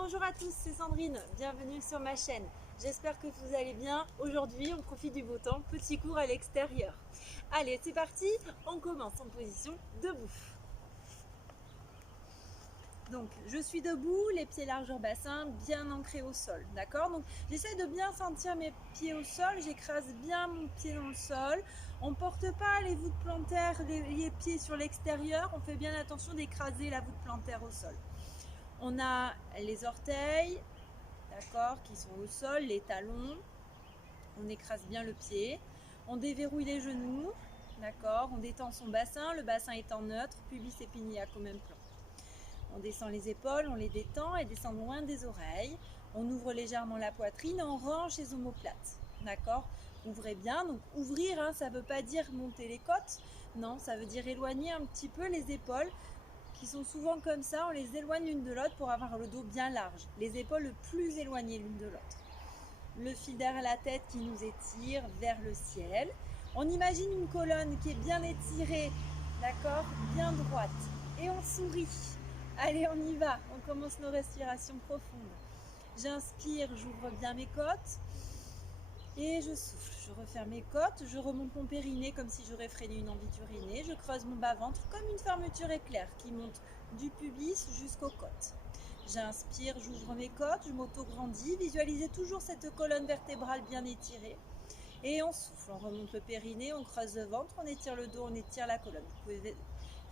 Bonjour à tous, c'est Sandrine, bienvenue sur ma chaîne. J'espère que vous allez bien. Aujourd'hui, on profite du beau temps, petit cours à l'extérieur. Allez, c'est parti, on commence en position debout. Donc, je suis debout, les pieds largeur bassin, bien ancrés au sol, d'accord? Donc, j'essaie de bien sentir mes pieds au sol, j'écrase bien mon pied dans le sol. On ne porte pas les voûtes plantaires, les pieds sur l'extérieur, on fait bien attention d'écraser la voûte plantaire au sol. On a les orteils, d'accord, qui sont au sol, les talons. On écrase bien le pied. On déverrouille les genoux, d'accord. On détend son bassin, le bassin étant neutre, pubis et pignac au même plan. On descend les épaules, on les détend et descend loin des oreilles. On ouvre légèrement la poitrine, on range les omoplates, d'accord. Ouvrez bien, donc ouvrir, hein, ça ne veut pas dire monter les côtes, non, ça veut dire éloigner un petit peu les épaules, qui sont souvent comme ça, on les éloigne l'une de l'autre pour avoir le dos bien large, les épaules le plus éloignées l'une de l'autre. Le fil derrière la tête qui nous étire vers le ciel. On imagine une colonne qui est bien étirée, d'accord, bien droite. Et on sourit. Allez, on y va, on commence nos respirations profondes. J'inspire, j'ouvre bien mes côtes. Et je souffle, je referme mes côtes, je remonte mon périnée comme si j'aurais freiné une envie d'uriner, je creuse mon bas-ventre comme une fermeture éclair qui monte du pubis jusqu'aux côtes. J'inspire, j'ouvre mes côtes, je m'auto-grandis, visualisez toujours cette colonne vertébrale bien étirée. Et on souffle, on remonte le périnée, on creuse le ventre, on étire le dos, on étire la colonne. Vous pouvez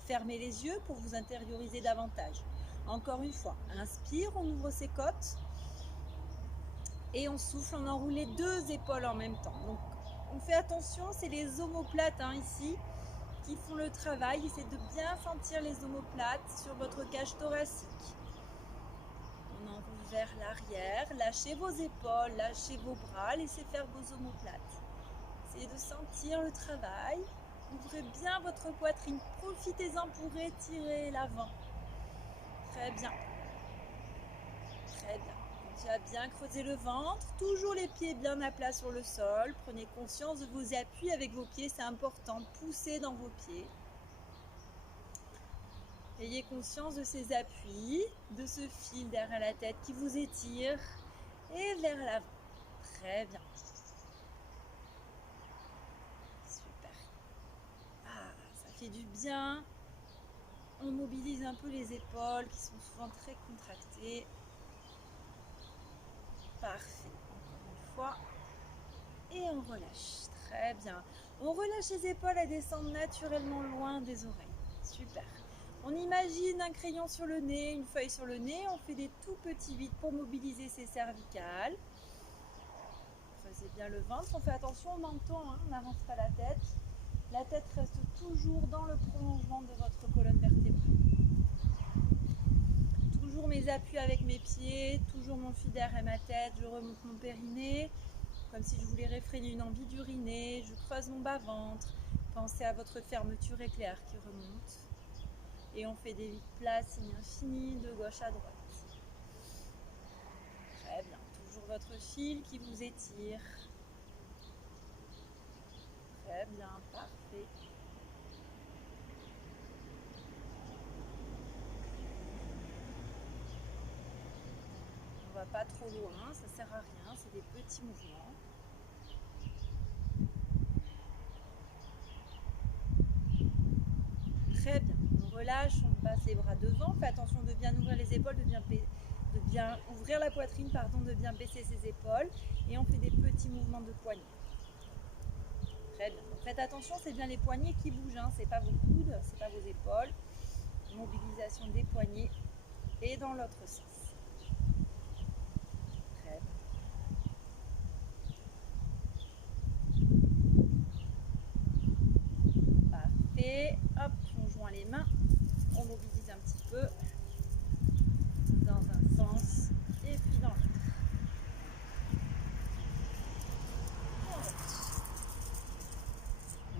fermer les yeux pour vous intérioriser davantage. Encore une fois, inspire, on ouvre ses côtes. Et on souffle, on enroule les deux épaules en même temps. Donc on fait attention, c'est les omoplates ici qui font le travail. Essayez de bien sentir les omoplates sur votre cage thoracique. On enroule vers l'arrière, lâchez vos épaules, lâchez vos bras, laissez faire vos omoplates. Essayez de sentir le travail. Ouvrez bien votre poitrine, profitez-en pour étirer l'avant. Très bien. Très bien. Tu as bien creusé le ventre, toujours les pieds bien à plat sur le sol. Prenez conscience de vos appuis avec vos pieds, c'est important. Poussez dans vos pieds. Ayez conscience de ces appuis, de ce fil derrière la tête qui vous étire et vers l'avant. Très bien. Super. Ah, ça fait du bien. On mobilise un peu les épaules qui sont souvent très contractées. Parfait. Encore une fois. Et on relâche. Très bien. On relâche les épaules, elles descendent naturellement loin des oreilles. Super. On imagine un crayon sur le nez, une feuille sur le nez. On fait des tout petits vides pour mobiliser ses cervicales. Creusez bien le ventre. On fait attention au menton, hein. On n'avance pas la tête. La tête reste toujours dans le prolongement de votre colonne vertébrale. Toujours mes appuis avec mes pieds, toujours mon fil derrière ma tête. Je remonte mon périnée. Comme si je voulais réfréner une envie d'uriner, je creuse mon bas-ventre. Pensez à votre fermeture éclair qui remonte. Et on fait des vides plats, signe infini, de gauche à droite. Très bien. Toujours votre fil qui vous étire. Très bien, parfait. On ne va pas trop loin, ça ne sert à rien, c'est des petits mouvements. Très bien, on relâche, on passe les bras devant, faites attention de bien ouvrir les épaules, de bien ouvrir la poitrine, pardon, de bien baisser ses épaules, et on fait des petits mouvements de poignets. Très bien, donc faites attention, c'est bien les poignets qui bougent, hein, c'est pas vos coudes, c'est pas vos épaules. Mobilisation des poignets et dans l'autre sens. Très bien. Parfait. Hop, on joint les mains. On mobilise un petit peu dans un sens et puis dans l'autre.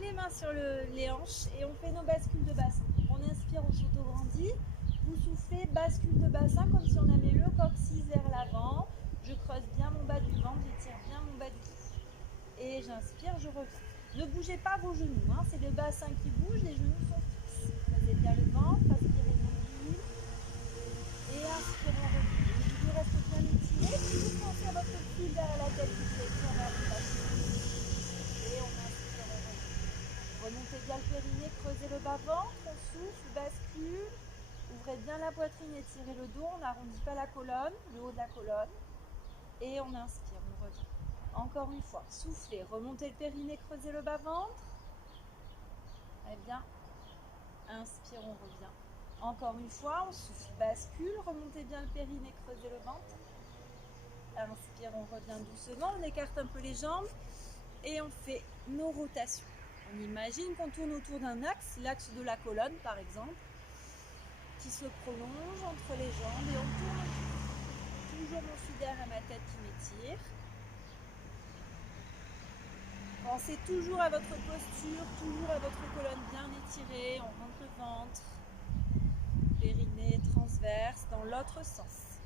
Les mains sur les hanches et on fait nos bascules de bassin. On inspire, on s'auto-grandit. Vous soufflez, bascule de bassin comme si on avait le coccyx vers l'avant. Je creuse bien mon bas du ventre, j'étire bien mon bas du cou. Et j'inspire, je reviens. Ne bougez pas vos genoux, hein. C'est le bassin qui bouge, les genoux sont fixes. Creusez bien le ventre, aspirez, mobilise. Et inspirez, on revient. Je vous Ouvrez bien la poitrine, étirez le dos, on n'arrondit pas la colonne, le haut de la colonne. Et on inspire, on revient. Encore une fois, soufflez, remontez le périnée, creusez le bas-ventre. Très bien. Inspire, on revient. Encore une fois, on souffle, bascule, remontez bien le périnée, creusez le ventre. Inspire, on revient doucement, on écarte un peu les jambes et on fait nos rotations. On imagine qu'on tourne autour d'un axe, l'axe de la colonne par exemple, qui se prolonge entre les jambes et on tourne. Toujours mon fil d'air à ma tête qui m'étire. Pensez toujours à votre posture, toujours à votre colonne bien étirée. On rentre le ventre, périnée transverse dans l'autre sens.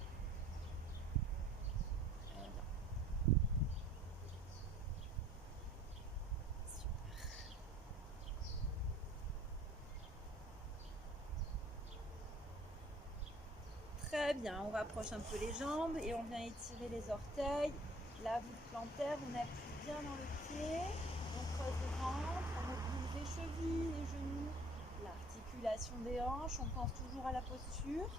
Très bien. Super. Très bien, on rapproche un peu les jambes et on vient étirer les orteils. La voûte plantaire, on appuie bien dans le pied, on creuse le ventre, on oublie les chevilles, les genoux, l'articulation des hanches, on pense toujours à la posture.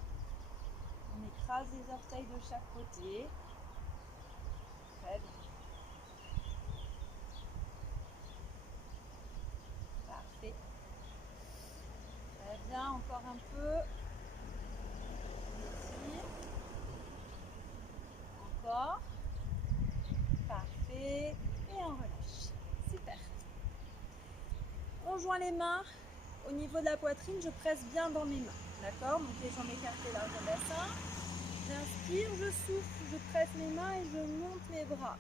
On écrase les orteils de chaque côté. Très bien. Parfait. Très bien, encore un peu. On étire. Encore. Parfait. Et on relâche. Super. On joint les mains. Au niveau de la poitrine, je presse bien dans mes mains. D'accord? Donc les jambes écartées large au bassin. J'inspire, je souffle, je presse mes mains et je monte mes bras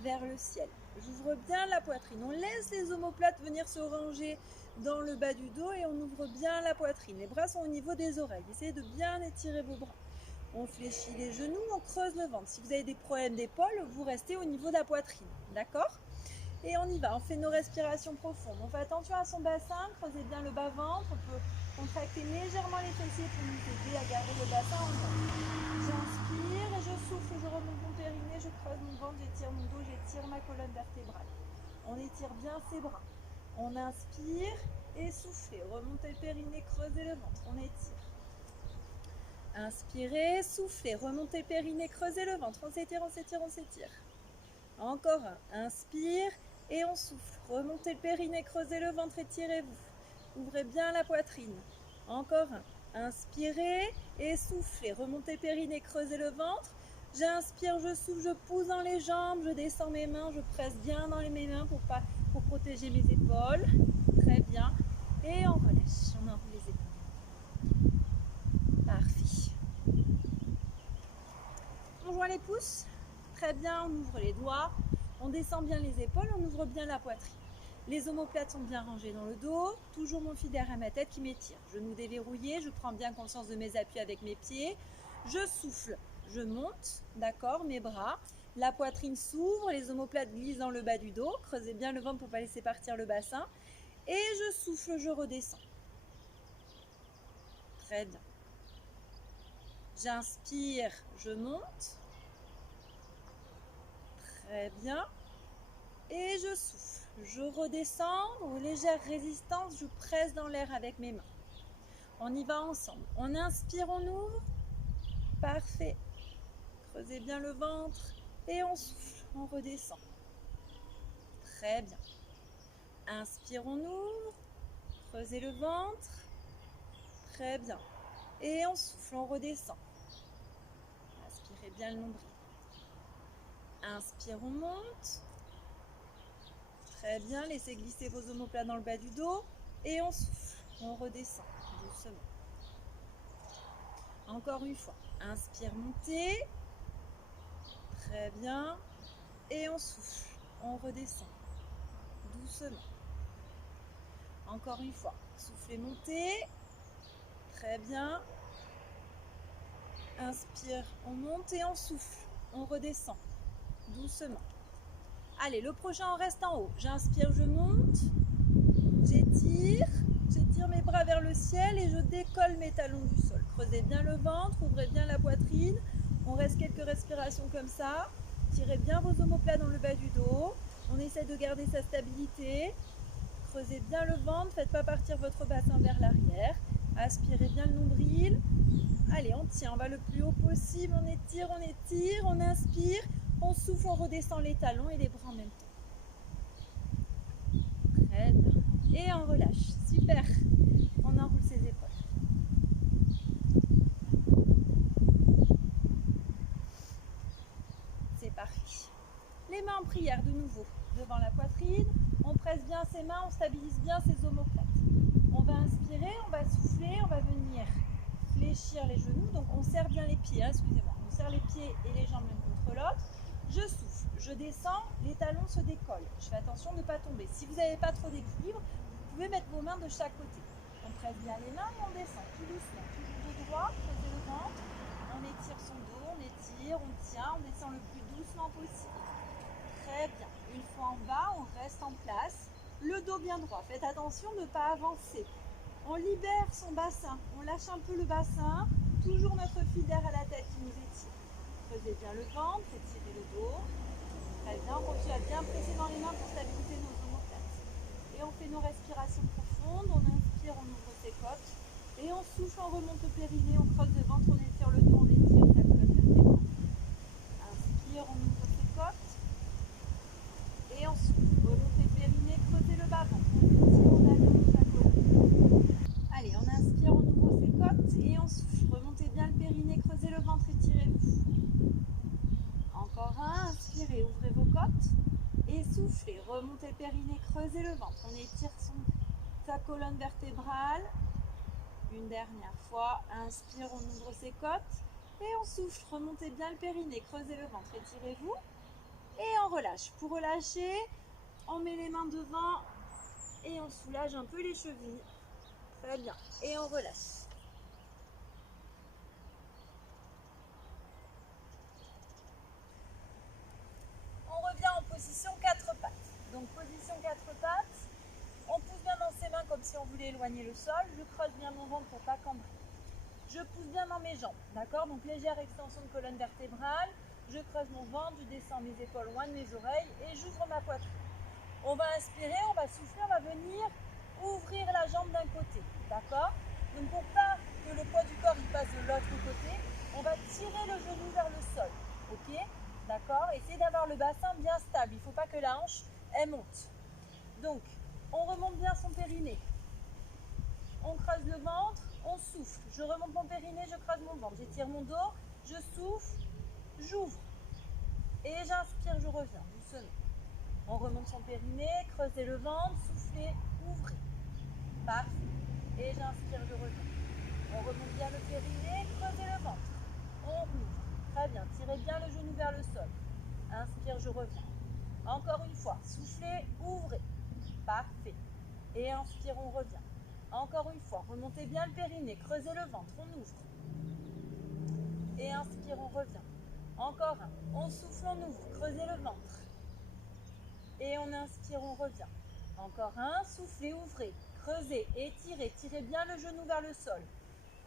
vers le ciel. J'ouvre bien la poitrine. On laisse les omoplates venir se ranger dans le bas du dos et on ouvre bien la poitrine. Les bras sont au niveau des oreilles. Essayez de bien étirer vos bras. On fléchit les genoux, on creuse le ventre. Si vous avez des problèmes d'épaule, vous restez au niveau de la poitrine. D'accord? Et on y va, on fait nos respirations profondes. On fait attention à son bassin, creusez bien le bas-ventre. On peut contracter légèrement les fessiers pour nous aider à garder le bassin en ventre. J'inspire et je souffle, je remonte mon périnée, je creuse mon ventre, j'étire mon dos, j'étire ma colonne vertébrale. On étire bien ses bras. On inspire et soufflez, remontez le périnée, creusez le ventre, on étire. Inspirez, soufflez, remontez le périnée, creusez le ventre, on s'étire, on s'étire, on s'étire. Encore un, inspire et on souffle, remontez le périnée, creusez le ventre, étirez-vous. Ouvrez bien la poitrine. Encore un, inspirez et soufflez, remontez le périnée, creusez le ventre. J'inspire, je souffle, je pousse dans les jambes, je descends mes mains, je presse bien dans mes mains pour protéger mes épaules. Très bien. Et on relâche, on enroule les épaules. Parfait. On joint les pouces. Très bien, on ouvre les doigts. On descend bien les épaules, on ouvre bien la poitrine. Les omoplates sont bien rangées dans le dos. Toujours mon fil derrière ma tête qui m'étire. Genoux déverrouillés, je prends bien conscience de mes appuis avec mes pieds. Je souffle, je monte, d'accord, mes bras. La poitrine s'ouvre, les omoplates glissent dans le bas du dos. Creusez bien le ventre pour ne pas laisser partir le bassin. Et je souffle, je redescends. Très bien. J'inspire, je monte. Très bien. Et je souffle. Je redescends. Aux légères résistances, je presse dans l'air avec mes mains. On y va ensemble. On inspire, on ouvre. Parfait. Creusez bien le ventre. Et on souffle. On redescend. Très bien. Inspire, on ouvre. Creusez le ventre. Très bien. Et on souffle, on redescend. Inspirez bien le nombril. Inspire, on monte. Très bien, laissez glisser vos omoplates dans le bas du dos. Et on souffle, on redescend doucement. Encore une fois. Inspire, montez. Très bien. Et on souffle, on redescend doucement. Encore une fois. Soufflez, montez. Très bien. Inspire, on monte et on souffle. On redescend doucement. Allez, le prochain, on reste en haut. J'inspire, je monte. J'étire mes bras vers le ciel et je décolle mes talons du sol. Creusez bien le ventre, ouvrez bien la poitrine. On reste quelques respirations comme ça. Tirez bien vos omoplates dans le bas du dos. On essaie de garder sa stabilité. Creusez bien le ventre, faites pas partir votre bassin vers l'arrière. Aspirez bien le nombril. Allez, on tient, on va le plus haut possible, on étire, on inspire, on souffle, on redescend les talons et les bras en même temps. Très bien. Et on relâche. Super. On enroule ses épaules. C'est parfait. Les mains en prière de nouveau devant la poitrine. On presse bien ses mains, on stabilise bien ses omoplates. On va inspirer, on va souffler, on va venir fléchir les genoux. Donc on serre bien les pieds, excusez-moi. On serre les pieds et les jambes l'une contre l'autre. Je souffle, je descends, les talons se décollent. Je fais attention de ne pas tomber. Si vous n'avez pas trop d'équilibre, vous pouvez mettre vos mains de chaque côté. On presse bien les mains et on descend tout doucement, toujours dos droit, creusez le ventre. On étire son dos, on étire, on tient, on descend le plus doucement possible. Très bien. Une fois en bas, on reste en place. Le dos bien droit. Faites attention de ne pas avancer. On libère son bassin. On lâche un peu le bassin. Toujours notre fil d'air à la tête qui nous étire. Creusez bien le ventre, étirez le dos. Très bien. On continue à bien presser dans les mains pour stabiliser nos omoplates. Et on fait nos respirations profondes. On inspire, on ouvre ses côtes. Et on souffle, on remonte le périnée, on creuse le ventre, on étire le dos, on étire sa colonne vertébrale. Inspire, on ouvre ses côtes. Et on souffle, remontez le périnée, creusez le bas-ventre, on étire, on allonge la colonne. Allez, on inspire, on ouvre ses côtes et on souffle. Remontez bien le périnée, creusez le ventre, étirez-vous. Encore un, inspirez, ouvrez vos côtes et soufflez. Remontez le périnée, creusez le ventre. On étire sa colonne vertébrale. Une dernière fois, inspire, on ouvre ses côtes et on souffle. Remontez bien le périnée, creusez le ventre, étirez-vous. Et on relâche. Pour relâcher, on met les mains devant et on soulage un peu les chevilles. Très bien. Et on relâche. On revient en position 4 pattes. Donc position 4 pattes. On pousse bien dans ses mains comme si on voulait éloigner le sol. Je creuse bien mon ventre pour ne pas cambrer. Je pousse bien dans mes jambes. D'accord? Donc légère extension de colonne vertébrale. Je creuse mon ventre, je descends mes épaules loin de mes oreilles et j'ouvre ma poitrine. On va inspirer, on va souffler, on va venir ouvrir la jambe d'un côté. D'accord? Donc pour pas que le poids du corps il passe de l'autre côté, on va tirer le genou vers le sol. Ok? D'accord? Essayez d'avoir le bassin bien stable. Il ne faut pas que la hanche elle monte. Donc, on remonte bien son périnée. On creuse le ventre, on souffle. Je remonte mon périnée, je creuse mon ventre. J'étire mon dos, je souffle, j'ouvre. Et j'inspire, je reviens doucement. On remonte son périnée, creusez le ventre, soufflez, ouvrez. Parfait. Et j'inspire, je reviens. On remonte bien le périnée, creusez le ventre. On ouvre. Très bien. Tirez bien le genou vers le sol. Inspire, je reviens. Encore une fois. Soufflez, ouvrez. Parfait. Et inspire, on revient. Encore une fois. Remontez bien le périnée, creusez le ventre, on ouvre. Et inspire, on revient. Encore un. On souffle, on ouvre. Creusez le ventre. Et on inspire, on revient. Encore un. Soufflez, ouvrez. Creusez, étirez. Tirez bien le genou vers le sol.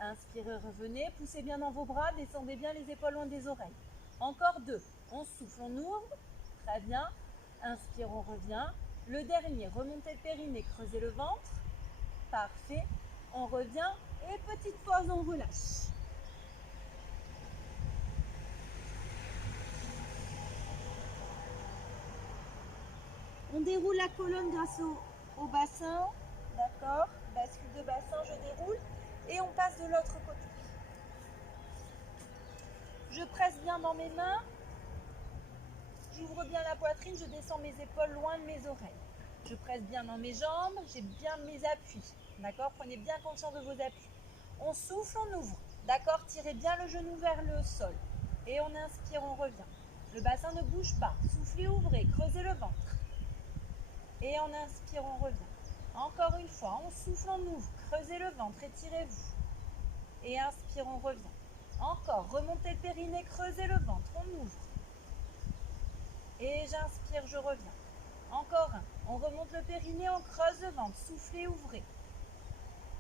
Inspirez, revenez. Poussez bien dans vos bras. Descendez bien les épaules loin des oreilles. Encore deux. On souffle, on ouvre. Très bien. Inspire, on revient. Le dernier. Remontez le périnée. Creusez le ventre. Parfait. On revient. Et petite pause, on relâche. On déroule la colonne grâce au bassin. D'accord? Bascule de bassin, je déroule. Et on passe de l'autre côté. Je presse bien dans mes mains. J'ouvre bien la poitrine, je descends mes épaules loin de mes oreilles. Je presse bien dans mes jambes, j'ai bien mes appuis. D'accord? Prenez bien conscience de vos appuis. On souffle, on ouvre. D'accord? Tirez bien le genou vers le sol. Et on inspire, on revient. Le bassin ne bouge pas. Soufflez, ouvrez, creusez le ventre. Et on inspire, on revient. Encore une fois, on souffle, on ouvre. Creusez le ventre, étirez-vous. Et inspire, on revient. Encore, remontez le périnée, creusez le ventre, on ouvre. Et j'inspire, je reviens. Encore un. On remonte le périnée, on creuse le ventre. Soufflez, ouvrez.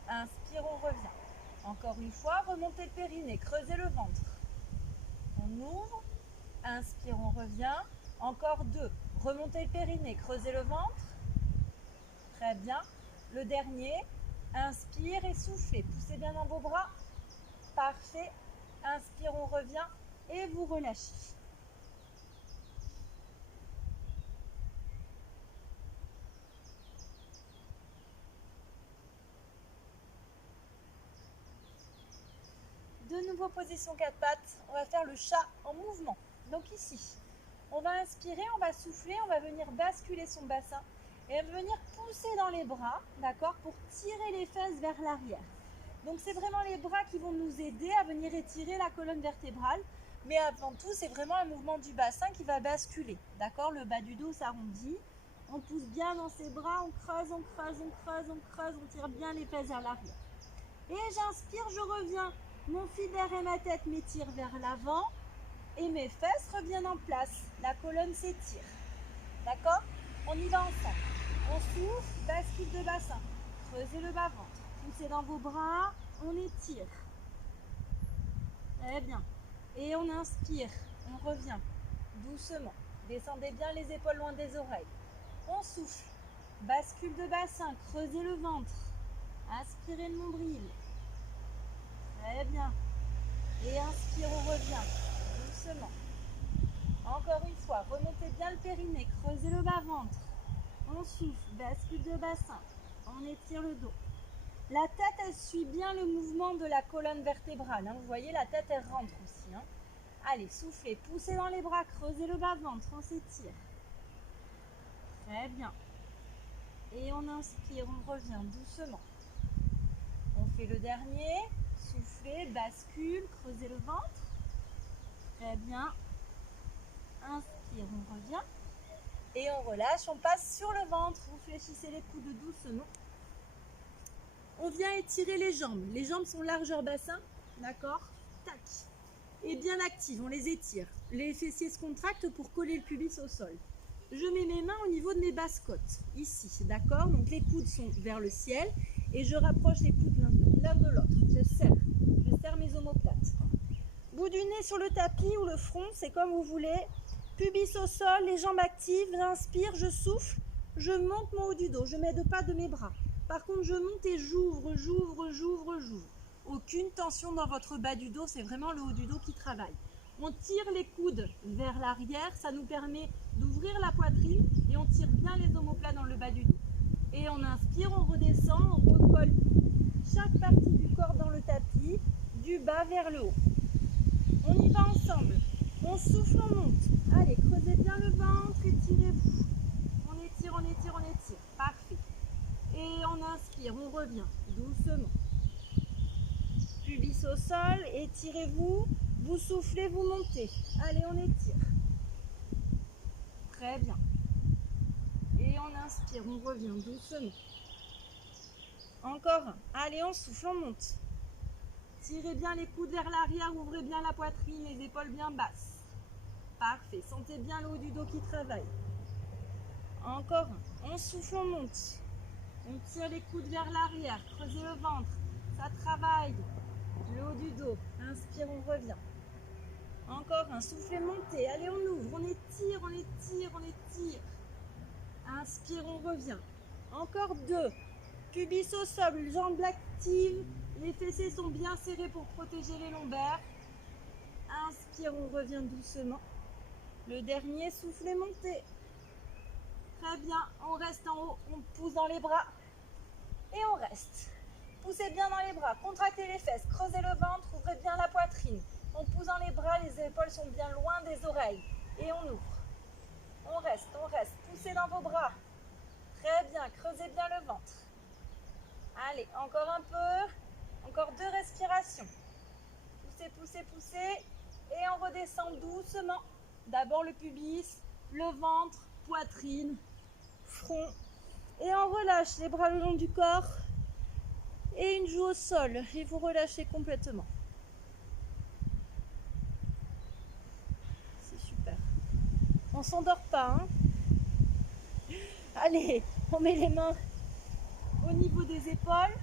Inspire, on revient. Encore une fois, remontez le périnée, creusez le ventre. On ouvre. Inspire, on revient. Encore deux. Remontez le périnée, creusez le ventre. Très bien. Le dernier. Inspire et soufflez. Poussez bien dans vos bras. Parfait. Inspire, on revient et vous relâchez. De nouveau, position 4 pattes. On va faire le chat en mouvement. Donc ici, on va inspirer, on va souffler, on va venir basculer son bassin et on va venir pousser dans les bras, d'accord, pour tirer les fesses vers l'arrière. Donc c'est vraiment les bras qui vont nous aider à venir étirer la colonne vertébrale. Mais avant tout, c'est vraiment un mouvement du bassin qui va basculer, d'accord. Le bas du dos s'arrondit. On pousse bien dans ses bras, on creuse, on creuse, on creuse, on creuse, on tire bien les fesses vers l'arrière. Et j'inspire, je reviens. Mon fil d'air et ma tête m'étirent vers l'avant et mes fesses reviennent en place. La colonne s'étire. D'accord? On y va ensemble. On souffle, bascule de bassin. Creusez le bas-ventre. Poussez dans vos bras, on étire. Très bien. Et on inspire, on revient doucement. Descendez bien les épaules loin des oreilles. On souffle, bascule de bassin, creusez le ventre. Aspirez le nombril. Très bien. Et inspire, on revient doucement. Encore une fois, remontez bien le périnée, creusez le bas-ventre. On souffle, bascule de bassin. On étire le dos. La tête, elle suit bien le mouvement de la colonne vertébrale. Vous voyez, la tête, elle rentre aussi. Allez, soufflez, poussez dans les bras, creusez le bas-ventre, on s'étire. Très bien. Et on inspire, on revient doucement. On fait le dernier. Soufflez, bascule, creusez le ventre. Très bien. Inspire, on revient. Et on relâche, on passe sur le ventre. Vous fléchissez les coudes doucement. On vient étirer les jambes. Les jambes sont largeur bassin. D'accord? Tac. Et bien actives, on les étire. Les fessiers se contractent pour coller le pubis au sol. Je mets mes mains au niveau de mes basses côtes. Ici, d'accord? Donc les coudes sont vers le ciel. Et je rapproche les coudes l'un de l'autre. Je serre mes omoplates. Bout du nez sur le tapis ou le front, c'est comme vous voulez. Pubis au sol, les jambes actives. J'inspire, je souffle. Je monte mon haut du dos. Je ne m'aide pas de mes bras. Par contre, je monte et j'ouvre, j'ouvre, j'ouvre, j'ouvre. Aucune tension dans votre bas du dos, c'est vraiment le haut du dos qui travaille. On tire les coudes vers l'arrière, ça nous permet d'ouvrir la poitrine et on tire bien les omoplates dans le bas du dos. Et on inspire, on redescend, on recolle chaque partie du corps dans le tapis, du bas vers le haut. On y va ensemble. On souffle, on monte. Allez, creusez bien le ventre, étirez-vous. On étire, on étire, on étire. Parfait. Et on inspire, on revient doucement. Pubis au sol, étirez-vous. Vous soufflez, vous montez. Allez, on étire. Très bien. Et on inspire, on revient doucement. Encore un. Allez, on souffle, on monte. Tirez bien les coudes vers l'arrière, ouvrez bien la poitrine, les épaules bien basses. Parfait. Sentez bien le haut du dos qui travaille. Encore un. On souffle, on monte. On tire les coudes vers l'arrière, creusez le ventre. Ça travaille. Le haut du dos. Inspire, on revient. Encore un. Soufflez, montez. Allez, on ouvre. On étire, on étire, on étire. Inspire, on revient. Encore deux. Pubis au sol, jambes actives. Les fessiers sont bien serrés pour protéger les lombaires. Inspire, on revient doucement. Le dernier, soufflez, montez. Très bien. On reste en haut. On pousse dans les bras. Et on reste. Poussez bien dans les bras. Contractez les fesses. Creusez le ventre. Ouvrez bien la poitrine. On pousse dans les bras. Les épaules sont bien loin des oreilles. Et on ouvre. On reste, on reste. Poussez dans vos bras. Très bien. Creusez bien le ventre. Allez, encore un peu. Encore 2 respirations. Poussez, poussez, poussez. Et on redescend doucement. D'abord le pubis, le ventre, poitrine, front. Et on relâche les bras le long du corps. Et une joue au sol. Et vous relâchez complètement. C'est super. On ne s'endort pas. Allez, on met les mains au niveau des épaules.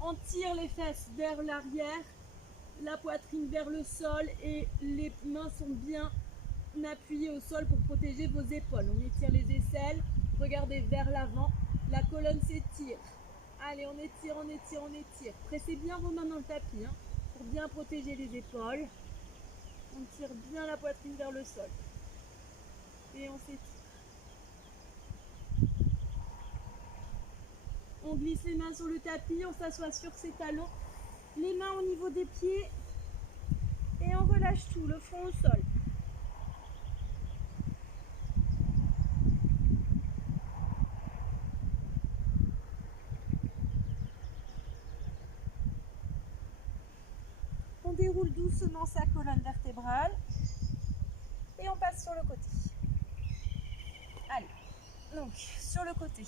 On tire les fesses vers l'arrière. La poitrine vers le sol. Et les mains sont bien appuyées au sol pour protéger vos épaules. On étire les aisselles. Regardez vers l'avant. La colonne s'étire. Allez, on étire, on étire, on étire. Pressez bien vos mains dans le tapis hein, pour bien protéger les épaules. On tire bien la poitrine vers le sol. Et on s'étire. On glisse les mains sur le tapis, on s'assoit sur ses talons. Les mains au niveau des pieds. Et on relâche tout, le front au sol. On déroule doucement sa colonne vertébrale. Et on passe sur le côté. Allez, donc sur le côté.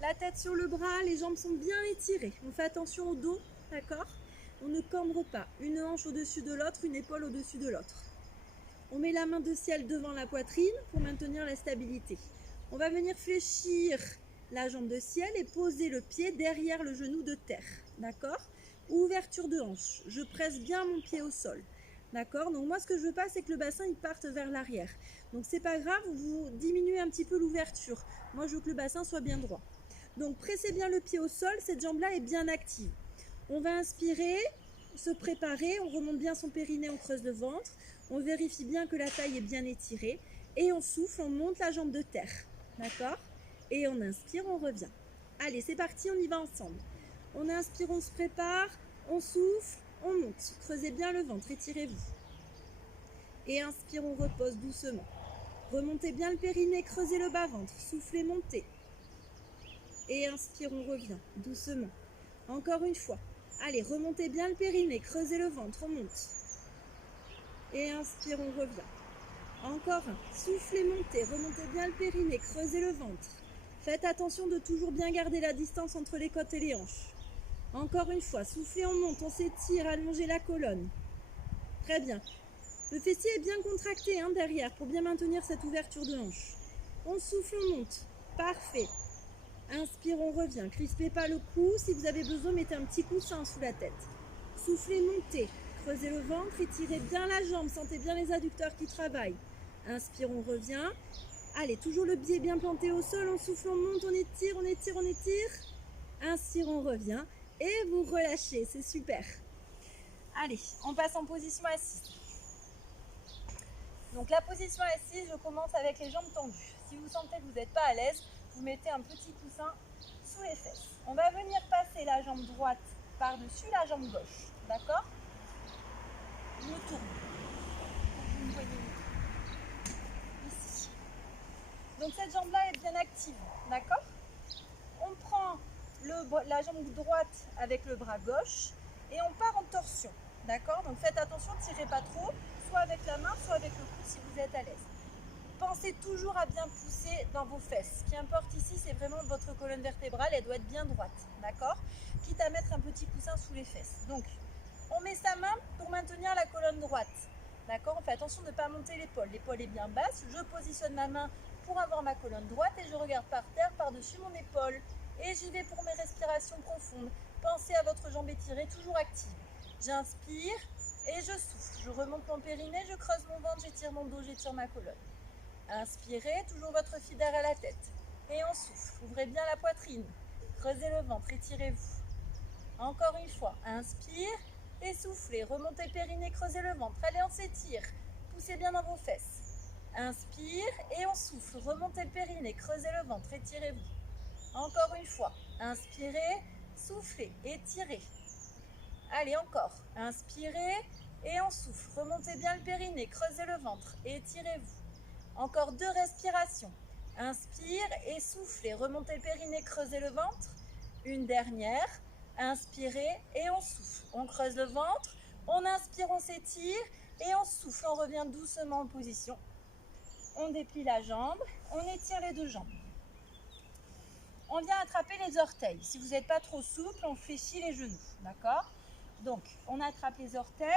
La tête sur le bras, les jambes sont bien étirées. On fait attention au dos, d'accord? On ne cambre pas. Une hanche au-dessus de l'autre, une épaule au-dessus de l'autre. On met la main de ciel devant la poitrine pour maintenir la stabilité. On va venir fléchir la jambe de ciel et poser le pied derrière le genou de terre, d'accord? Ouverture de hanche. Je presse bien mon pied au sol. D'accord? Donc moi ce que je veux pas c'est que le bassin il parte vers l'arrière. Donc c'est pas grave, vous diminuez un petit peu l'ouverture. Moi je veux que le bassin soit bien droit. Donc pressez bien le pied au sol, cette jambe là est bien active. On va inspirer, se préparer, on remonte bien son périnée, on creuse le ventre. On vérifie bien que la taille est bien étirée. Et on souffle, on monte la jambe de terre. D'accord? Et on inspire, on revient. Allez c'est parti, on y va ensemble. On inspire, on se prépare, on souffle. On monte, creusez bien le ventre, étirez-vous. Et inspire, on repose doucement. Remontez bien le périnée, creusez le bas-ventre, soufflez, montez. Et inspire, on revient, doucement. Encore une fois. Allez, remontez bien le périnée, creusez le ventre, on monte. Et inspire, on revient. Encore un, soufflez, montez, remontez bien le périnée, creusez le ventre. Faites attention de toujours bien garder la distance entre les côtes et les hanches. Encore une fois, soufflez, on monte, on s'étire, allongez la colonne. Très bien. Le fessier est bien contracté hein, derrière pour bien maintenir cette ouverture de hanche. On souffle, on monte. Parfait. Inspire, on revient. Crispez pas le cou. Si vous avez besoin, mettez un petit coussin sous la tête. Soufflez, montez. Creusez le ventre, étirez bien la jambe. Sentez bien les adducteurs qui travaillent. Inspire, on revient. Allez, toujours le pied bien planté au sol. On souffle, on monte, on étire, on étire, on étire. Inspire, on revient. Et vous relâchez, c'est super. Allez, on passe en position assise. Donc la position assise, je commence avec les jambes tendues. Si vous sentez que vous n'êtes pas à l'aise, vous mettez un petit coussin sous les fesses. On va venir passer la jambe droite par-dessus la jambe gauche. D'accord? Je me tourne. Vous me voyez ici. Donc cette jambe-là est bien active. D'accord? On prend la jambe droite avec le bras gauche et on part en torsion. D'accord? Donc faites attention, ne tirez pas trop, soit avec la main, soit avec le coude si vous êtes à l'aise. Pensez toujours à bien pousser dans vos fesses. Ce qui importe ici, c'est vraiment votre colonne vertébrale, elle doit être bien droite. D'accord? Quitte à mettre un petit coussin sous les fesses. Donc, on met sa main pour maintenir la colonne droite. D'accord? On fait attention de ne pas monter l'épaule. L'épaule est bien basse. Je positionne ma main pour avoir ma colonne droite et je regarde par terre, par-dessus mon épaule. Et j'y vais pour mes respirations profondes. Pensez à votre jambe étirée, toujours active. J'inspire et je souffle. Je remonte mon périnée, je creuse mon ventre, j'étire mon dos, j'étire ma colonne. Inspirez, toujours votre fille derrière la tête. Et on souffle. Ouvrez bien la poitrine. Creusez le ventre, étirez-vous. Encore une fois. Inspire et soufflez. Remontez le périnée, creusez le ventre. Allez, on s'étire. Poussez bien dans vos fesses. Inspire et on souffle. Remontez le périnée, creusez le ventre, étirez-vous. Encore une fois. Inspirez, soufflez, étirez. Allez, encore. Inspirez et on souffle. Remontez bien le périnée, creusez le ventre, étirez-vous. Encore 2 respirations. Inspire et soufflez. Remontez le périnée, creusez le ventre. Une dernière. Inspirez et on souffle. On creuse le ventre. On inspire, on s'étire. Et on souffle. On revient doucement en position. On déplie la jambe. On étire les 2 jambes. On vient attraper les orteils. Si vous n'êtes pas trop souple, on fléchit les genoux. D'accord? Donc, on attrape les orteils.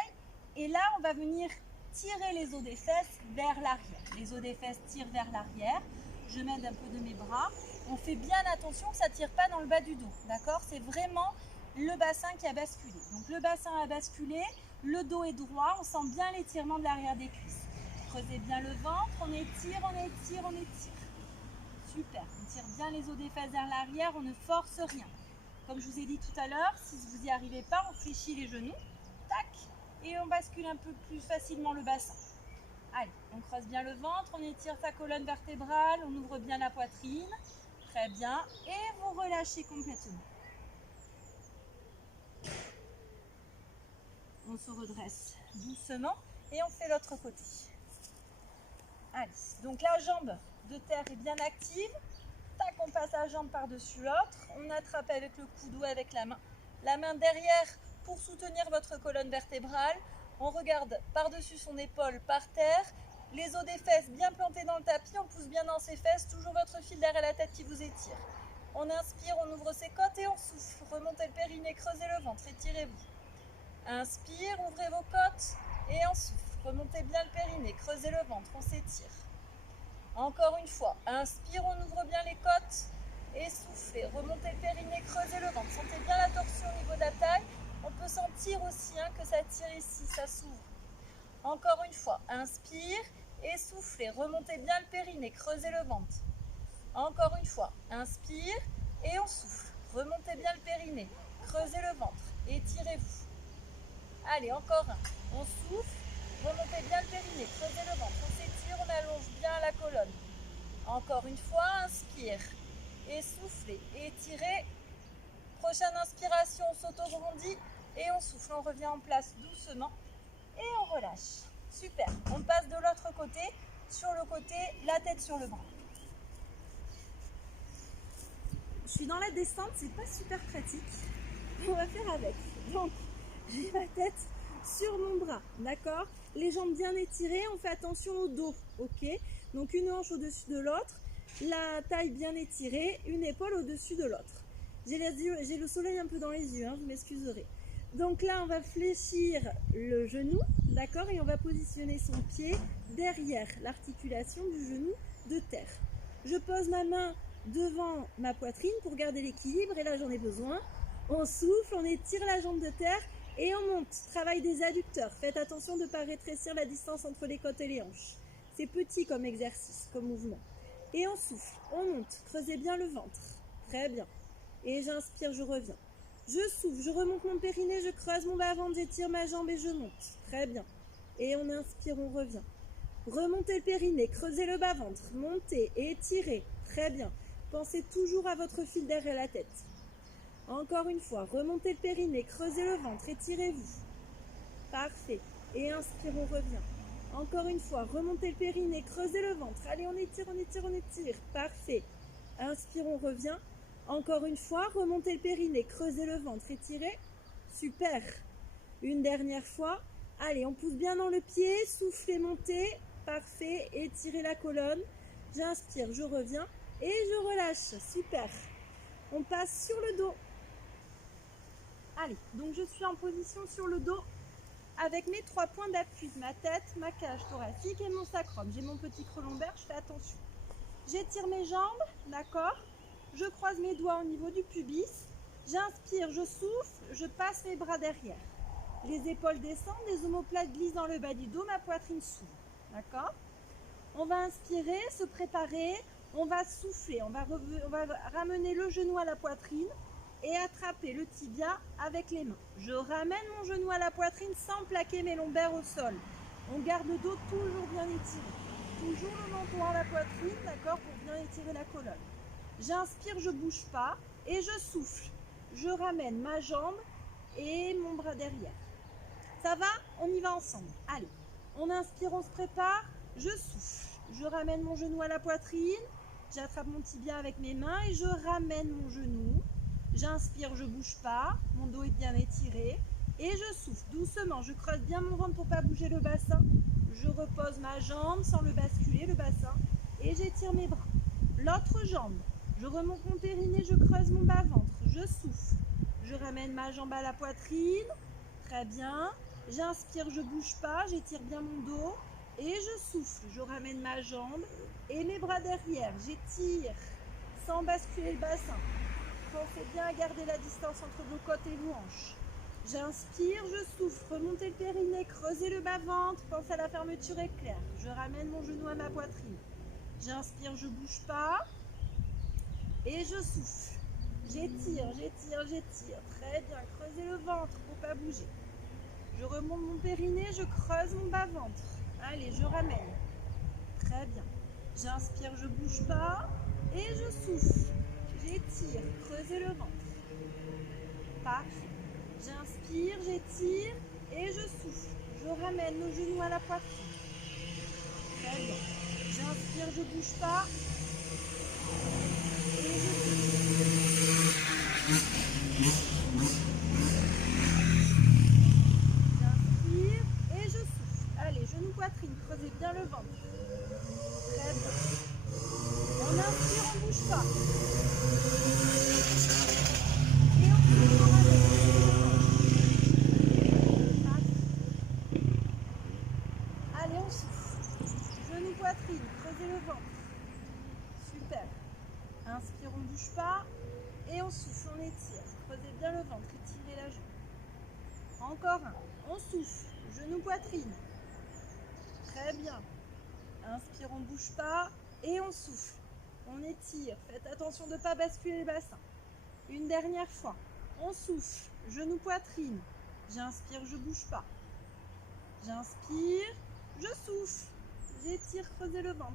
Et là, on va venir tirer les os des fesses vers l'arrière. Les os des fesses tirent vers l'arrière. Je m'aide un peu de mes bras. On fait bien attention que ça ne tire pas dans le bas du dos. D'accord? C'est vraiment le bassin qui a basculé. Donc le bassin a basculé, le dos est droit. On sent bien l'étirement de l'arrière des cuisses. Creusez bien le ventre. On étire, on étire, on étire. Super. On tire bien les os des fesses vers l'arrière. On ne force rien. Comme je vous ai dit tout à l'heure, si vous n'y arrivez pas, on fléchit les genoux, tac, et on bascule un peu plus facilement le bassin. Allez, on creuse bien le ventre, on étire sa colonne vertébrale, on ouvre bien la poitrine, très bien, et vous relâchez complètement. On se redresse doucement et on fait l'autre côté. Allez, donc la jambe de terre est bien active. Tac, on passe la jambe par-dessus l'autre. On attrape avec le coude ou avec la main. La main derrière pour soutenir votre colonne vertébrale. On regarde par-dessus son épaule par terre. Les os des fesses bien plantés dans le tapis. On pousse bien dans ses fesses. Toujours votre fil derrière la tête qui vous étire. On inspire, on ouvre ses côtes et on souffle. Remontez le périnée, creusez le ventre, étirez-vous. Inspire, ouvrez vos côtes et on souffle. Remontez bien le périnée, creusez le ventre, on s'étire. Encore une fois, inspire, on ouvre bien les côtes et soufflez. Remontez le périnée, creusez le ventre. Sentez bien la torsion au niveau de la taille. On peut sentir aussi que ça tire ici, ça s'ouvre. Encore une fois, inspire et soufflez. Remontez bien le périnée, creusez le ventre. Encore une fois, inspire et on souffle. Remontez bien le périnée, creusez le ventre, étirez-vous. Allez, encore un. On souffle, remontez bien le périnée, creusez le ventre, on s'étire, on allonge bien la colonne. Encore une fois, inspire et soufflez, étirez. Prochaine inspiration, on s'auto-grandit et on souffle, on revient en place doucement et on relâche. Super, on passe de l'autre côté, sur le côté, la tête sur le bras. Je suis dans la descente, c'est pas super pratique. On va faire avec. Donc, j'ai ma tête sur mon bras, d'accord? Les jambes bien étirées, on fait attention au dos, ok? Donc une hanche au-dessus de l'autre, la taille bien étirée, une épaule au-dessus de l'autre. J'ai le soleil un peu dans les yeux, vous m'excuserez. Donc là, on va fléchir le genou, d'accord? Et on va positionner son pied derrière l'articulation du genou de terre. Je pose ma main devant ma poitrine pour garder l'équilibre et là, j'en ai besoin. On souffle, on étire la jambe de terre et on monte. Travail des adducteurs. Faites attention de ne pas rétrécir la distance entre les côtes et les hanches. C'est petit comme exercice, comme mouvement. Et on souffle, on monte. Creusez bien le ventre. Très bien. Et j'inspire, je reviens. Je souffle, je remonte mon périnée, je creuse mon bas-ventre, j'étire ma jambe et je monte. Très bien. Et on inspire, on revient. Remontez le périnée, creusez le bas-ventre, montez, étirez. Très bien. Pensez toujours à votre fil derrière la tête. Encore une fois, remontez le périnée, creusez le ventre, étirez-vous. Parfait. Et inspire, on revient. Encore une fois, remontez le périnée, creusez le ventre. Allez, on étire, on étire, on étire. Parfait. Inspire, on revient. Encore une fois, remontez le périnée, creusez le ventre, étirez. Super. Une dernière fois. Allez, on pousse bien dans le pied, soufflez, montez. Parfait. Étirez la colonne. J'inspire, je reviens et je relâche. Super. On passe sur le dos. Allez, donc je suis en position sur le dos avec mes 3 points d'appui, ma tête, ma cage thoracique et mon sacrum. J'ai mon petit creux lombaire, je fais attention. J'étire mes jambes, d'accord? Je croise mes doigts au niveau du pubis. J'inspire, je souffle, je passe mes bras derrière. Les épaules descendent, les omoplates glissent dans le bas du dos, ma poitrine s'ouvre, d'accord? On va inspirer, se préparer, on va souffler, on va ramener le genou à la poitrine et attraper le tibia avec les mains. Je ramène mon genou à la poitrine sans plaquer mes lombaires au sol. On garde le dos toujours bien étiré. Toujours le menton à la poitrine, d'accord, pour bien étirer la colonne. J'inspire, je ne bouge pas et je souffle. Je ramène ma jambe et mon bras derrière. Ça va? On y va ensemble. Allez, on inspire, on se prépare. Je souffle. Je ramène mon genou à la poitrine. J'attrape mon tibia avec mes mains et je ramène mon genou. J'inspire, je ne bouge pas. Mon dos est bien étiré. Et je souffle doucement. Je creuse bien mon ventre pour ne pas bouger le bassin. Je repose ma jambe sans le basculer, le bassin. Et j'étire mes bras. L'autre jambe. Je remonte mon périnée, je creuse mon bas-ventre. Je souffle. Je ramène ma jambe à la poitrine. Très bien. J'inspire, je ne bouge pas. J'étire bien mon dos. Et je souffle. Je ramène ma jambe et mes bras derrière. J'étire sans basculer le bassin. Pensez bien à garder la distance entre vos côtes et vos hanches. J'inspire, je souffle. Remontez le périnée, creusez le bas-ventre. Pensez à la fermeture éclair. Je ramène mon genou à ma poitrine. J'inspire, je ne bouge pas. Et je souffle. J'étire, j'étire, j'étire. Très bien. Creusez le ventre, faut pas bouger. Je remonte mon périnée, je creuse mon bas-ventre. Allez, je ramène. Très bien. J'inspire, je bouge pas. Et je souffle. J'étire, creusez le ventre. Parfait. J'inspire, j'étire et je souffle. Je ramène nos genoux à la poitrine. Très bien. J'inspire, je bouge pas. Et je souffle. J'inspire et je souffle. Allez, genoux poitrine, creusez bien le ventre. Très bien. On inspire, on bouge pas. Et on souffle, on ramène. Allez, on souffle. Genoux poitrine, creusez le ventre. Super. Inspire, on bouge pas. Et on souffle, on étire. Creusez bien le ventre, étirez la jambe. Encore un. On souffle. Genoux poitrine. Très bien. Inspire, on bouge pas. Et on souffle. On étire. Faites attention de ne pas basculer le bassin. Une dernière fois. On souffle. Genoux poitrine. J'inspire, je bouge pas. J'inspire. Je souffle. J'étire, creusez le ventre.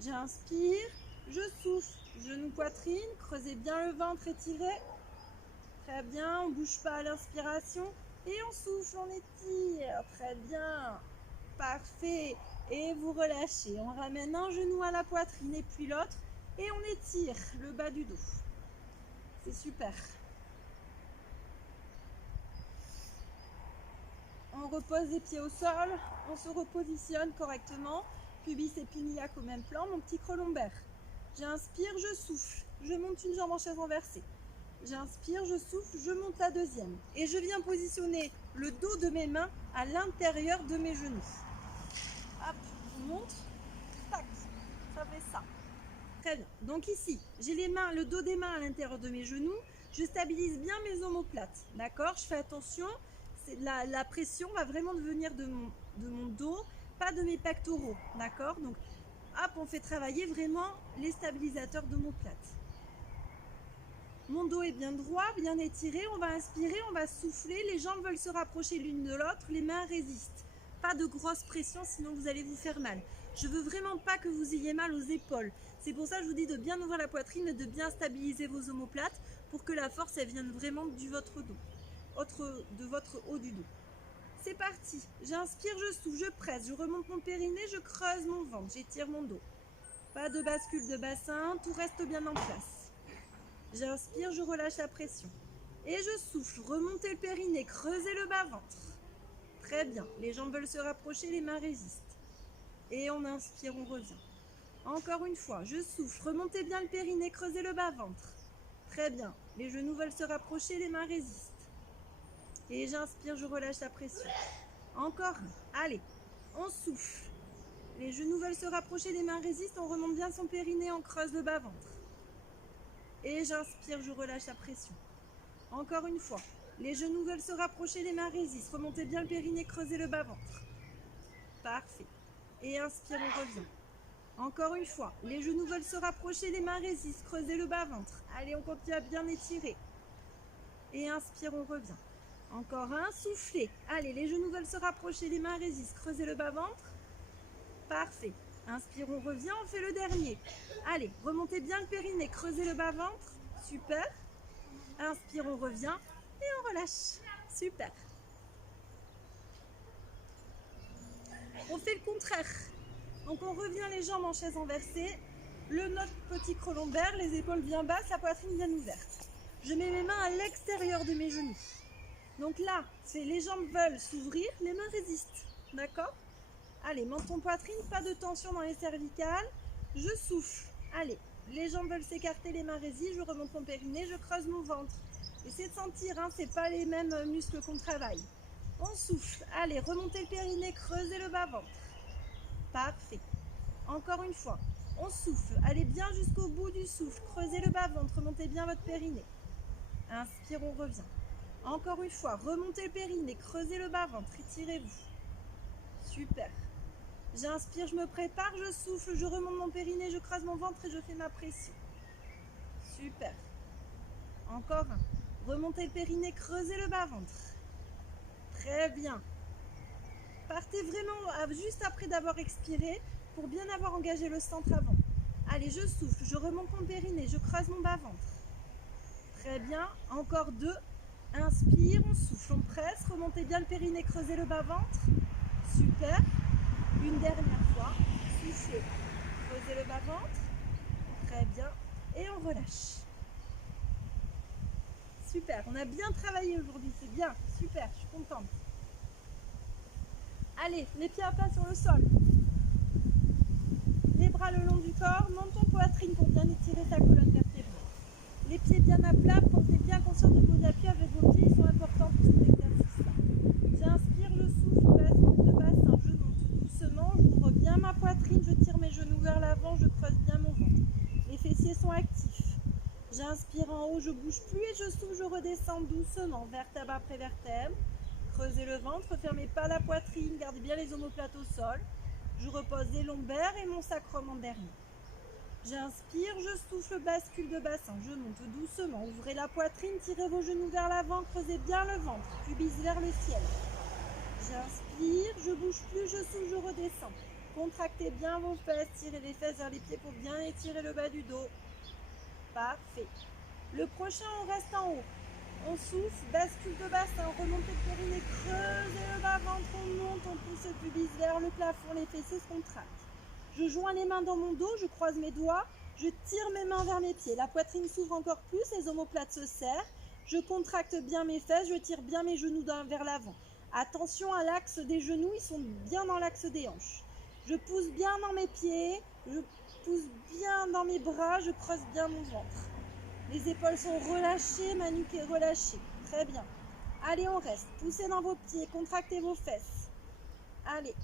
J'inspire. Je souffle. Genoux poitrine. Creusez bien le ventre, étirez. Très bien. On ne bouge pas à l'inspiration. Et on souffle, on étire. Très bien. Parfait. Et vous relâchez. On ramène un genou à la poitrine et puis l'autre. Et on étire le bas du dos. C'est super. On repose les pieds au sol. On se repositionne correctement. Pubis et piniaque au même plan. Mon petit creux lombaire. J'inspire, je souffle. Je monte une jambe en chaise renversée. J'inspire, je souffle, je monte la deuxième. Et je viens positionner le dos de mes mains à l'intérieur de mes genoux. Hop, je monte. Tac, ça fait ça. Très bien. Donc ici, j'ai les mains, le dos des mains à l'intérieur de mes genoux. Je stabilise bien mes omoplates. D'accord? Je fais attention. La pression va vraiment venir de mon dos, pas de mes pectoraux. D'accord? Donc, hop, on fait travailler vraiment les stabilisateurs d'omoplates. Mon dos est bien droit, bien étiré. On va inspirer, on va souffler. Les jambes veulent se rapprocher l'une de l'autre. Les mains résistent. Pas de grosse pression, sinon vous allez vous faire mal. Je veux vraiment pas que vous ayez mal aux épaules. C'est pour ça que je vous dis de bien ouvrir la poitrine et de bien stabiliser vos omoplates pour que la force elle vienne vraiment de votre dos, de votre haut du dos. C'est parti. J'inspire, je souffle, je presse, je remonte mon périnée, je creuse mon ventre, j'étire mon dos. Pas de bascule de bassin, tout reste bien en place. J'inspire, je relâche la pression. Et je souffle, remontez le périnée, creusez le bas-ventre. Très bien, les jambes veulent se rapprocher, les mains résistent. Et on inspire, on revient. Encore une fois, je souffle, remontez bien le périnée, creusez le bas-ventre. Très bien, les genoux veulent se rapprocher, les mains résistent. Et j'inspire, je relâche la pression. Encore un, allez, on souffle. Les genoux veulent se rapprocher, les mains résistent, on remonte bien son périnée, on creuse le bas-ventre. Et j'inspire, je relâche la pression. Encore une fois. Les genoux veulent se rapprocher, les mains résistent. Remontez bien le périnée, creusez le bas-ventre. Parfait. Et inspire, on revient. Encore une fois. Les genoux veulent se rapprocher, les mains résistent. Creusez le bas-ventre. Allez, on continue à bien étirer. Et inspire, on revient. Encore un, soufflez. Allez, les genoux veulent se rapprocher, les mains résistent. Creusez le bas-ventre. Parfait. Inspire, on revient, on fait le dernier. Allez, remontez bien le périnée, creusez le bas-ventre. Super. Inspire, on revient et on relâche. Super. On fait le contraire. Donc on revient les jambes en chaise inversée. Notre petit creux lombaire, les épaules bien basses, la poitrine bien ouverte. Je mets mes mains à l'extérieur de mes genoux. Donc là, les jambes veulent s'ouvrir, les mains résistent. D'accord? Allez, menton poitrine, pas de tension dans les cervicales. Je souffle. Allez, les jambes veulent s'écarter, les mains résistent. Je remonte mon périnée, je creuse mon ventre. Essayez de sentir, hein, c'est pas les mêmes muscles qu'on travaille. On souffle. Allez, remontez le périnée, creusez le bas-ventre. Parfait. Encore une fois. On souffle. Allez bien jusqu'au bout du souffle. Creusez le bas-ventre, remontez bien votre périnée. Inspire, on revient. Encore une fois, remontez le périnée, creusez le bas-ventre, étirez-vous. Super. J'inspire, je me prépare, je souffle, je remonte mon périnée, je creuse mon ventre et je fais ma pression. Super. Encore un. Remontez le périnée, creusez le bas-ventre. Très bien. Partez vraiment juste après d'avoir expiré pour bien avoir engagé le centre avant. Allez, je souffle, je remonte mon périnée, je creuse mon bas-ventre. Très bien. Encore 2. Inspire, on souffle, on presse. Remontez bien le périnée, creusez le bas-ventre. Super. Une dernière fois. Soufflez. Creusez le bas-ventre. Très bien. Et on relâche. Super. On a bien travaillé aujourd'hui. C'est bien. Super. Je suis contente. Allez, les pieds à plat sur le sol. Les bras le long du corps. Monte ton poitrine pour bien étirer ta colonne vertébrale. Les pieds bien à plat. Prenez bien conscience de vos appuis avec vos pieds. Ils sont importants pour cet exercice-là. J'inspire, je souffle, bascule de bassin, je monte doucement, j'ouvre bien ma poitrine, je tire mes genoux vers l'avant, je creuse bien mon ventre. Les fessiers sont actifs. J'inspire en haut, je bouge plus et je souffle, je redescends doucement, vertèbre après vertèbre. Creusez le ventre, fermez pas la poitrine, gardez bien les omoplates au sol. Je repose les lombaires et mon sacrum en dernier. J'inspire, je souffle, bascule de bassin, je monte doucement, ouvrez la poitrine, tirez vos genoux vers l'avant, creusez bien le ventre, pubis vers le ciel. J'inspire, je bouge plus, je souffle, je redescends. Contractez bien vos fesses, tirez les fesses vers les pieds pour bien étirer le bas du dos. Parfait. Le prochain, on reste en haut. On souffle, bascule de bassin, remontez le périnée, creusez le bas-ventre, on monte, on pousse le pubis vers le plafond, les fessiers se contractent. Je joins les mains dans mon dos, je croise mes doigts, je tire mes mains vers mes pieds. La poitrine s'ouvre encore plus, les omoplates se serrent. Je contracte bien mes fesses, je tire bien mes genoux vers l'avant. Attention à l'axe des genoux, ils sont bien dans l'axe des hanches. Je pousse bien dans mes pieds, je pousse bien dans mes bras, je creuse bien mon ventre. Les épaules sont relâchées, ma nuque est relâchée. Très bien. Allez, on reste. Poussez dans vos pieds, contractez vos fesses. Allez.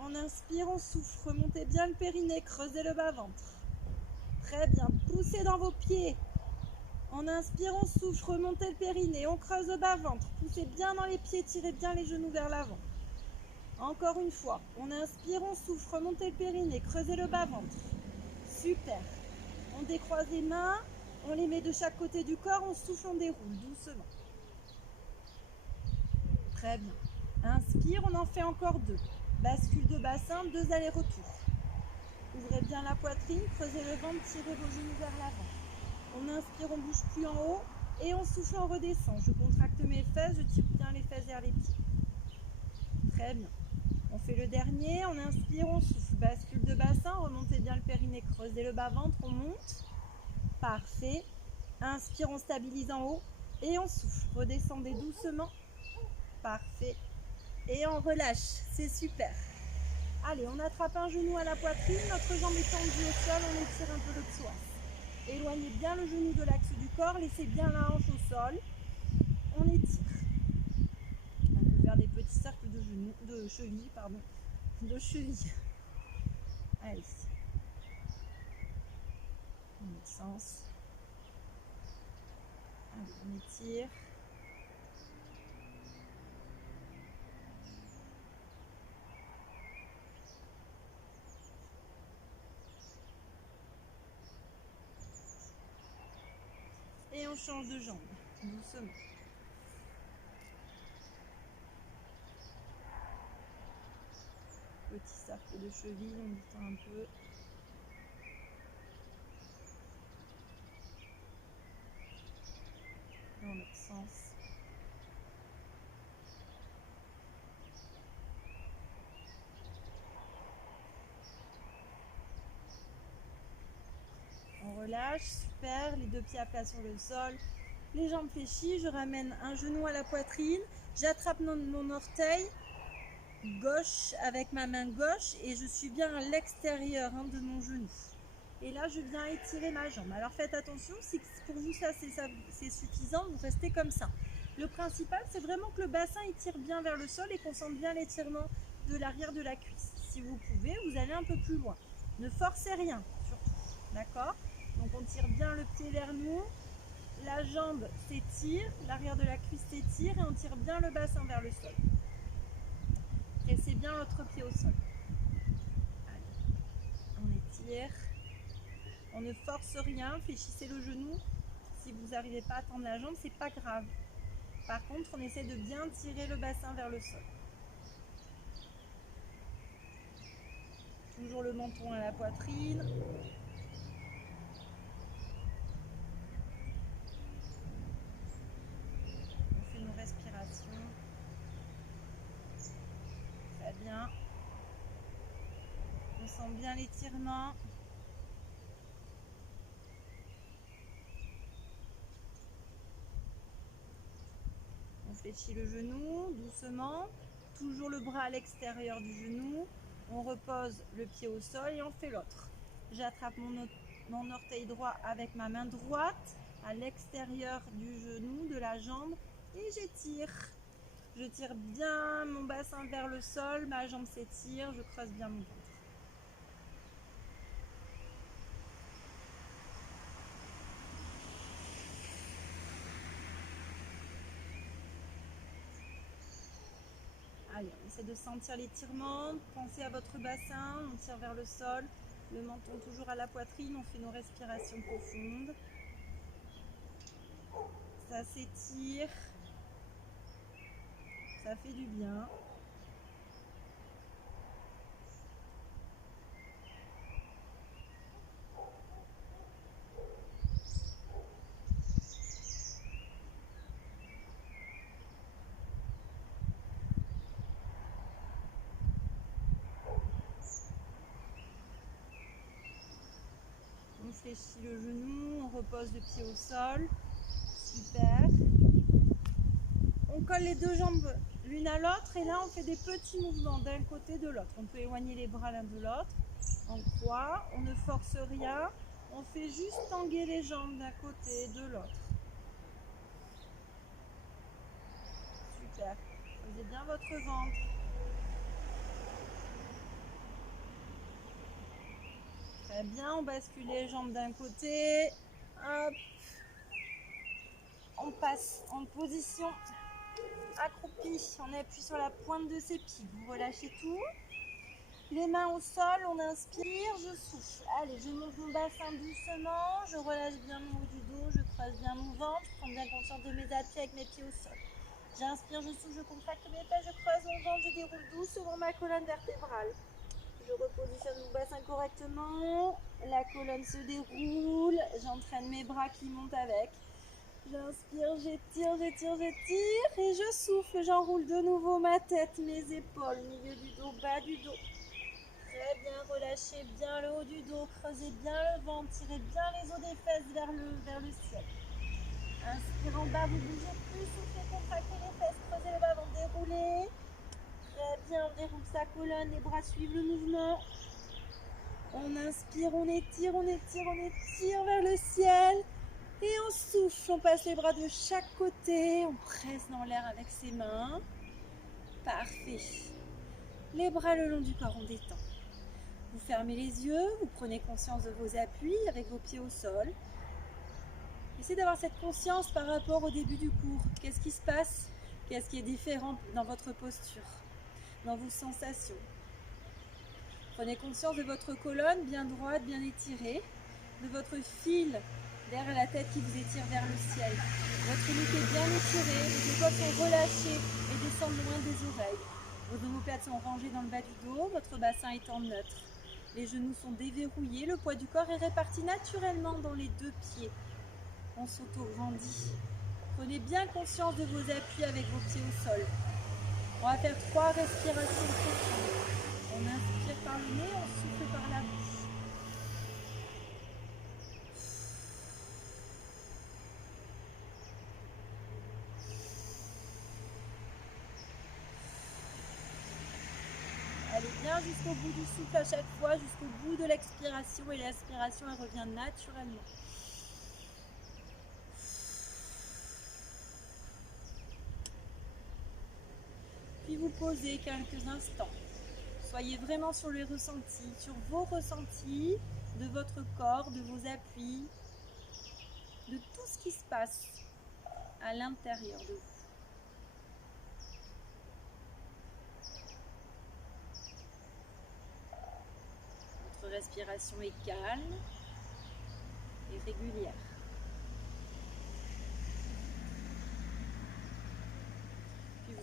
On inspire, on souffle. Remontez bien le périnée, creusez le bas-ventre. Très bien. Poussez dans vos pieds. On inspire, on souffle, remontez le périnée, on creuse le bas-ventre. Poussez bien dans les pieds, tirez bien les genoux vers l'avant. Encore une fois. On inspire, on souffle, remontez le périnée, creusez le bas-ventre. Super. On décroise les mains, on les met de chaque côté du corps, on souffle, on déroule doucement. Très bien. Inspire, on en fait encore 2. Bascule de bassin, 2 allers-retours. Ouvrez bien la poitrine, creusez le ventre, tirez vos genoux vers l'avant. On inspire, on bouge plus en haut et on souffle, on redescend. Je contracte mes fesses, je tire bien les fesses vers les pieds. Très bien. On fait le dernier, on inspire, on souffle. Bascule de bassin, remontez bien le périnée, creusez le bas-ventre, on monte. Parfait. Inspire, on stabilise en haut et on souffle. Redescendez doucement. Parfait. Et on relâche. C'est super. Allez, on attrape un genou à la poitrine. Notre jambe est tendue au sol. On étire un peu le psoas. Éloignez bien le genou de l'axe du corps. Laissez bien la hanche au sol. On étire. On peut faire des petits cercles de genoux, de cheville, pardon. De cheville. Allez. Dans l'autre sens. Allez, on étire. Et on change de jambe, doucement. Petit cercle de cheville, on détend un peu. Dans l'autre sens. On relâche, super, les 2 pieds à plat sur le sol, les jambes fléchies, je ramène un genou à la poitrine, j'attrape mon orteil gauche avec ma main gauche et je suis bien à l'extérieur de mon genou. Et là, je viens étirer ma jambe. Alors faites attention, si pour vous ça c'est suffisant, vous restez comme ça. Le principal, c'est vraiment que le bassin il tire bien vers le sol et qu'on sente bien l'étirement de l'arrière de la cuisse. Si vous pouvez, vous allez un peu plus loin. Ne forcez rien, surtout. D'accord ? Donc on tire bien le pied vers nous, la jambe s'étire, l'arrière de la cuisse s'étire et on tire bien le bassin vers le sol. Pressez bien votre pied au sol. Allez, on étire. On ne force rien, fléchissez le genou Si vous n'arrivez pas à tendre la jambe, c'est pas grave. Par contre, on essaie de bien tirer le bassin vers le sol. Toujours le menton à la poitrine. On fait nos respirations. Très bien. On sent bien l'étirement. On fléchit le genou doucement. Toujours le bras à l'extérieur du genou. On repose le pied au sol et on fait l'autre. J'attrape mon orteil droit avec ma main droite à l'extérieur du genou, de la jambe, et j'étire. Je tire bien mon bassin vers le sol, ma jambe s'étire, je creuse bien mon ventre. Allez, on essaie de sentir l'étirement, pensez à votre bassin, on tire vers le sol, le menton toujours à la poitrine, on fait nos respirations profondes. Ça s'étire, ça fait du bien. On fléchit le genou, on repose le pied au sol. Super. On colle les deux jambes l'une à l'autre et là on fait des petits mouvements d'un côté de l'autre. On peut éloigner les bras l'un de l'autre en croix, on ne force rien, on fait juste tanguer les jambes d'un côté et de l'autre. Super. Posez bien votre ventre. Très bien, on bascule les jambes d'un côté. Hop. On passe en position accroupie. On appuie sur la pointe de ses pieds. Vous relâchez tout. Les mains au sol, on inspire, je souffle. Allez, je monte mon bassin doucement. Je relâche bien mon haut du dos. Je creuse bien mon ventre. Je prends bien conscience de mes appuis avec mes pieds au sol. J'inspire, je souffle, je contracte mes fesses, je creuse mon ventre, je déroule doucement ma colonne vertébrale. Je repositionne mon bassin correctement, la colonne se déroule, j'entraîne mes bras qui montent avec. J'inspire, j'étire, j'étire, j'étire et je souffle, j'enroule de nouveau ma tête, mes épaules, milieu du dos, bas du dos. Très bien, relâchez bien le haut du dos, creusez bien le ventre, tirez bien les os des fesses vers le ciel. Inspire en bas, vous bougez plus, soufflez, contractez les fesses, creusez le bas avant de dérouler. Très bien, on déroule sa colonne, les bras suivent le mouvement. On inspire, on étire, on étire, on étire vers le ciel. Et on souffle, on passe les bras de chaque côté, on presse dans l'air avec ses mains. Parfait. Les bras le long du corps, on détend. Vous fermez les yeux, vous prenez conscience de vos appuis avec vos pieds au sol. Essayez d'avoir cette conscience par rapport au début du cours. Qu'est-ce qui se passe? Qu'est-ce qui est différent dans votre posture, dans vos sensations? Prenez conscience de votre colonne bien droite, bien étirée, de votre fil derrière la tête qui vous étire vers le ciel. Votre nuque est bien étirée, vos épaules sont relâchées et descendent loin des oreilles. Vos omoplates sont rangées dans le bas du dos, votre bassin est en neutre. Les genoux sont déverrouillés, le poids du corps est réparti naturellement dans les deux pieds. On s'auto-grandit. Prenez bien conscience de vos appuis avec vos pieds au sol. On va faire 3 respirations profondes. On inspire par le nez, on souffle par la bouche. Allez bien jusqu'au bout du souffle à chaque fois, jusqu'au bout de l'expiration, et l'aspiration elle revient naturellement. Puis vous posez quelques instants. Soyez vraiment sur les ressentis, sur vos ressentis de votre corps, de vos appuis, de tout ce qui se passe à l'intérieur de vous. Votre respiration est calme et régulière.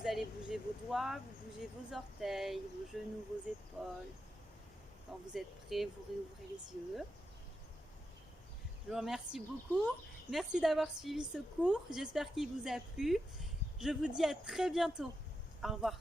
vous allez bouger vos doigts, vous bougez vos orteils, vos genoux, vos épaules. Quand vous êtes prêt, vous réouvrez les yeux. Je vous remercie beaucoup. Merci d'avoir suivi ce cours. J'espère qu'il vous a plu. Je vous dis à très bientôt. Au revoir.